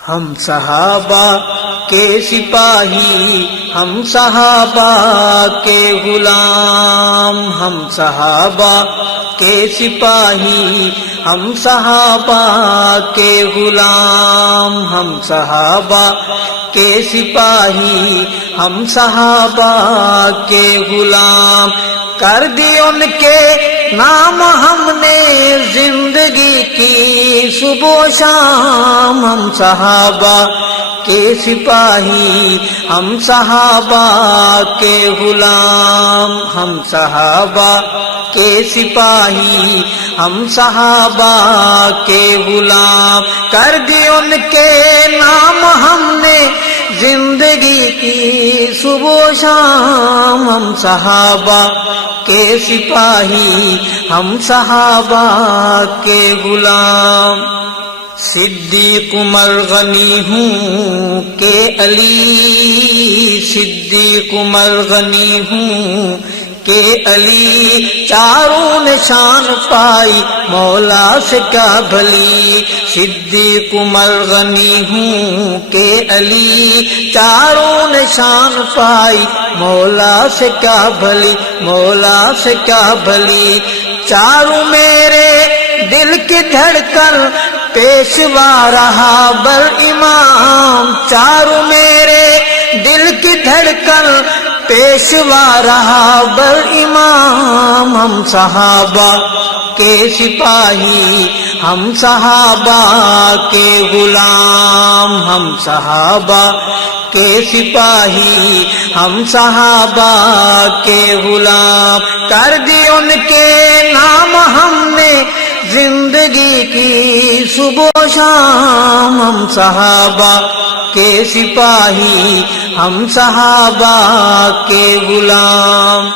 ہم صحابہ کے سپاہی، ہم صحابہ کے غلام، ہم صحابہ کے سپاہی، ہم صحابہ کے غلام، ہم صحابہ کے سپاہی، ہم صحابہ کے غلام، کر دی ان کے نام ہم نے زندگی کی صبح و شام، ہم صحابہ کے سپاہی، ہم صحابہ کے غلام، ہم صحابہ کے سپاہی، ہم صحابہ کے غلام، کر دی ان کے نام ہم نے زندگی کی صبح و شام، ہم صحابہ کے سپاہی، ہم صحابہ کے غلام، صدیق عمر غنی ہوں کہ علی، صدیق عمر غنی ہوں کہ علی، چاروں نشان پائی مولا سے کیا بھلی، صدیق عمر غنی ہوں کہ علی، چاروں نشان پائی مولا سے کیا بھلی، مولا سے کیا بھلی، چاروں میرے دل کی دھڑکن پیشوا رہا بر امام، چاروں میرے دل کی دھڑکن پیشوا رہا بر امام، ہم صحابہ کے سپاہی، ہم صحابہ کے غلام، ہم صحابہ کے سپاہی، ہم صحابہ کے غلام، کر دی ان کے نام ہم نے زندگی کی صبح و شام، ہم صحابہ کے سپاہی، ہم صحابہ کے غلام،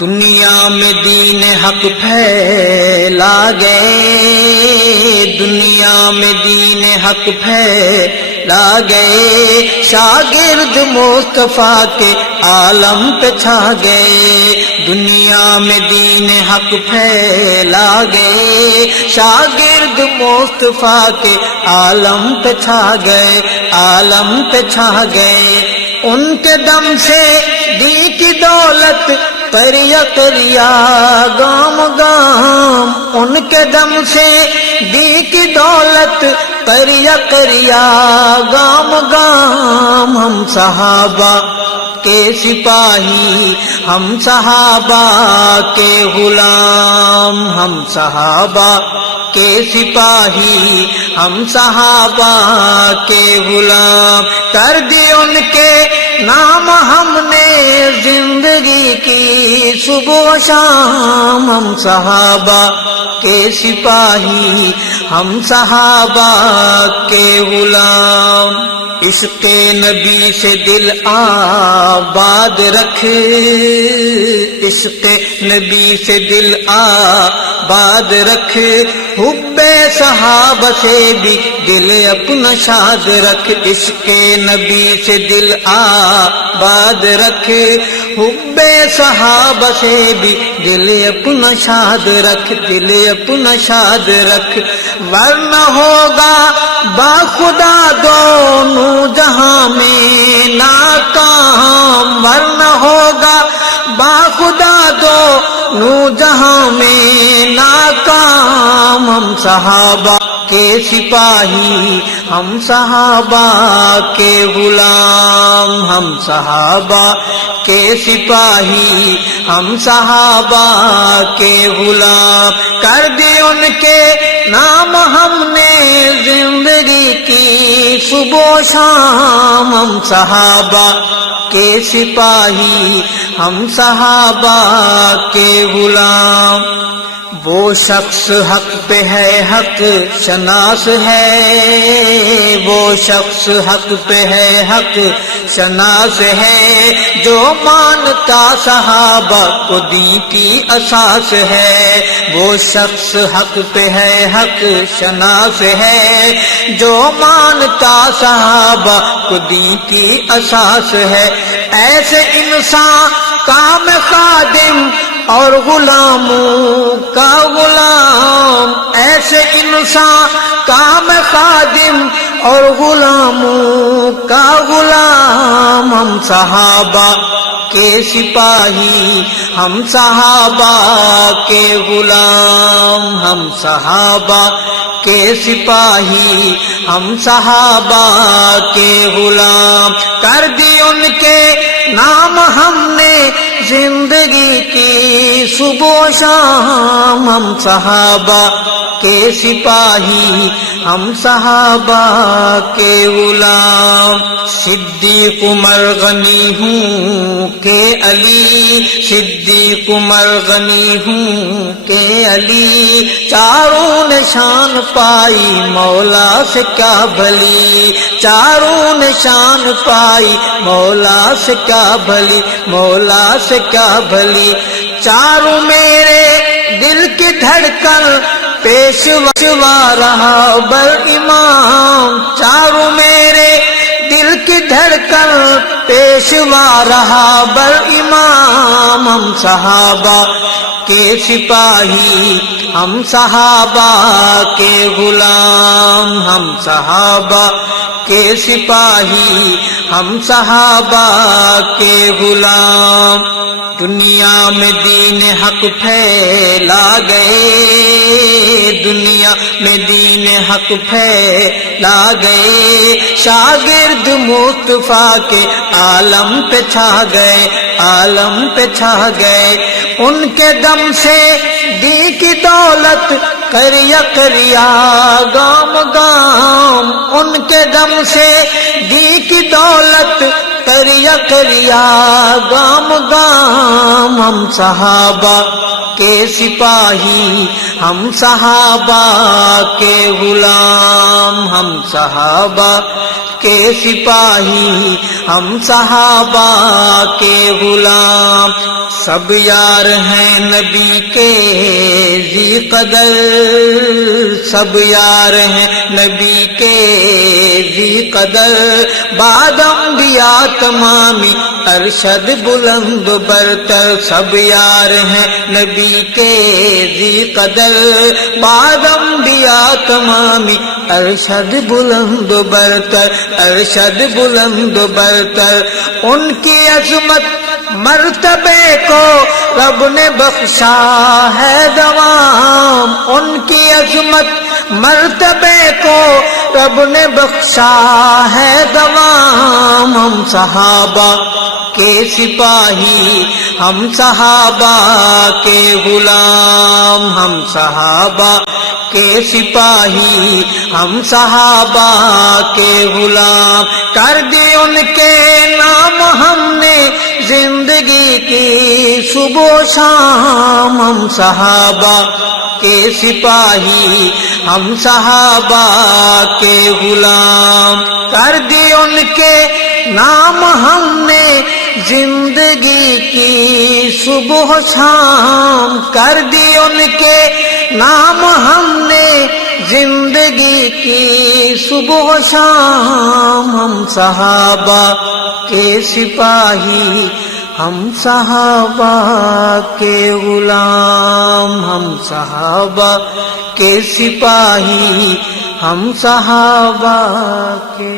دنیا میں دین حق پھیلا گئے، دنیا میں دین حق پھیلا گئے، شاگرد مصطفیٰ کے عالم پہ چھا گئے، دنیا میں دین حق پھیلا گئے، شاگرد مصطفیٰ کے عالم پہ چھا گئے، عالم پہ چھا گئے، ان کے دم سے دین کی دولت کریا کریا گام گام، ان کے دم سے دین کی دولت کریا کریا گام گام، ہم صحابہ کے سپاہی، ہم صحابہ کے غلام، ہم صحابہ کے سپاہی، ہم صحابہ کے غلام، کر دی ان کے نام ہم نے زندگی کی صبح و شام، ہم صحابہ کے سپاہی، ہم صحابہ کے غلام، عشق نبی سے دل آباد رکھ، عشق نبی سے دل آباد رکھ، حب صحابہ سے بھی دل اپنا شاد رکھ، عشق نبی سے دل آباد رکھ، حب صحابہ سے بھی دل اپنا شاد رکھ، دل اپنا شاد رکھ، ورنہ ہوگا با خدا دونوں جہاں میں ناکام، ورنہ ہوگا با خدا دونوں جہاں میں ناکام، ہم صحابہ کے سپاہی، ہم صحابہ کے غلام، ہم صحابہ کے سپاہی، ہم صحابہ کے غلام، کر دی ان کے نام ہم نے زندگی کی صبح و شام، ہم صحابہ کے سپاہی، ہم صحابہ کے غلام، وہ شخص حق پہ ہے حق شناس ہے، وہ شخص حق پہ ہے حق شناس ہے، جو مانتا صحابہ کو دین کی اساس ہے، وہ شخص حق پہ ہے حق شناس ہے، جو مانتا صحابہ کو دین کی اساس ہے، ایسے انسان کام خادم اور غلاموں کا غلام، ایسے انسان کام خادم اور غلاموں کا غلام، ہم صحابہ کے سپاہی، ہم صحابہ کے غلام، ہم صحابہ کے سپاہی، ہم صحابہ کے غلام، کر دی ان کے نام ہم نے زندگی کی صبح و شام، ہم صحابہ کے سپاہی، ہم صحابہ کے غلام، صدیق عمر غنی ہوں کہ علی، صدیق عمر غنی ہوں کہ علی، چاروں نشان پائی مولا سے کیا بھلی، چاروں نشان پائی مولا سے کیا بھلی، مولا سے کیا بھلی، چاروں میرے دل کی دھڑکن پیشوا رہا بر امام، چاروں میرے دل کی دھڑکن پیشوا رہا بر امام، ہم صحابہ کے سپاہی، ہم صحابہ کے غلام، ہم صحابہ کے سپاہی، ہم صحابہ کے غلام، دنیا میں دین حق پھیلا گئے، دنیا میں دین حق پھیلا گئے، شاگرد مصطفیٰ کے عالم پہ چھا گئے، عالم پہ چھا گئے، ان کے دم سے دی کی دولت کریا کریا گام گام، ان کے دم سے دی کی دولت کریا کریا گام گام، ہم صحابہ کے سپاہی، ہم صحابہ کے غلام، ہم صحابہ کے سپاہی، ہم صحابہ کے غلام، سب یار ہیں نبی کے ذی قدر، سب یار ہیں نبی کے ذی قدر، بعد انبیاء تمامی ارشد بلند برتر، سب یار ہیں نبی کے ذی قدر، بعد انبیاء تمامی ارشد بلند برتر، ارشد بلند برتر، ان کی عظمت مرتبے کو رب نے بخشا ہے دوام، ان کی عظمت مرتبے کو رب نے بخشا ہے دوام، ہم صحابہ کے سپاہی، ہم صحابہ کے غلام، ہم صحابہ کے سپاہی، ہم صحابہ کے غلام، کر دی ان کے نام ہم نے زندگی کی صبح و شام، ہم صحابہ کے سپاہی، ہم صحابہ کے غلام، کر دی ان کے نام ہم نے زندگی کی صبح و شام، کر دی ان کے نام ہم نے زندگی کی صبح و شام، ہم صحابہ کے سپاہی، ہم صحابہ کے غلام، ہم صحابہ کے سپاہی، ہم صحابہ کے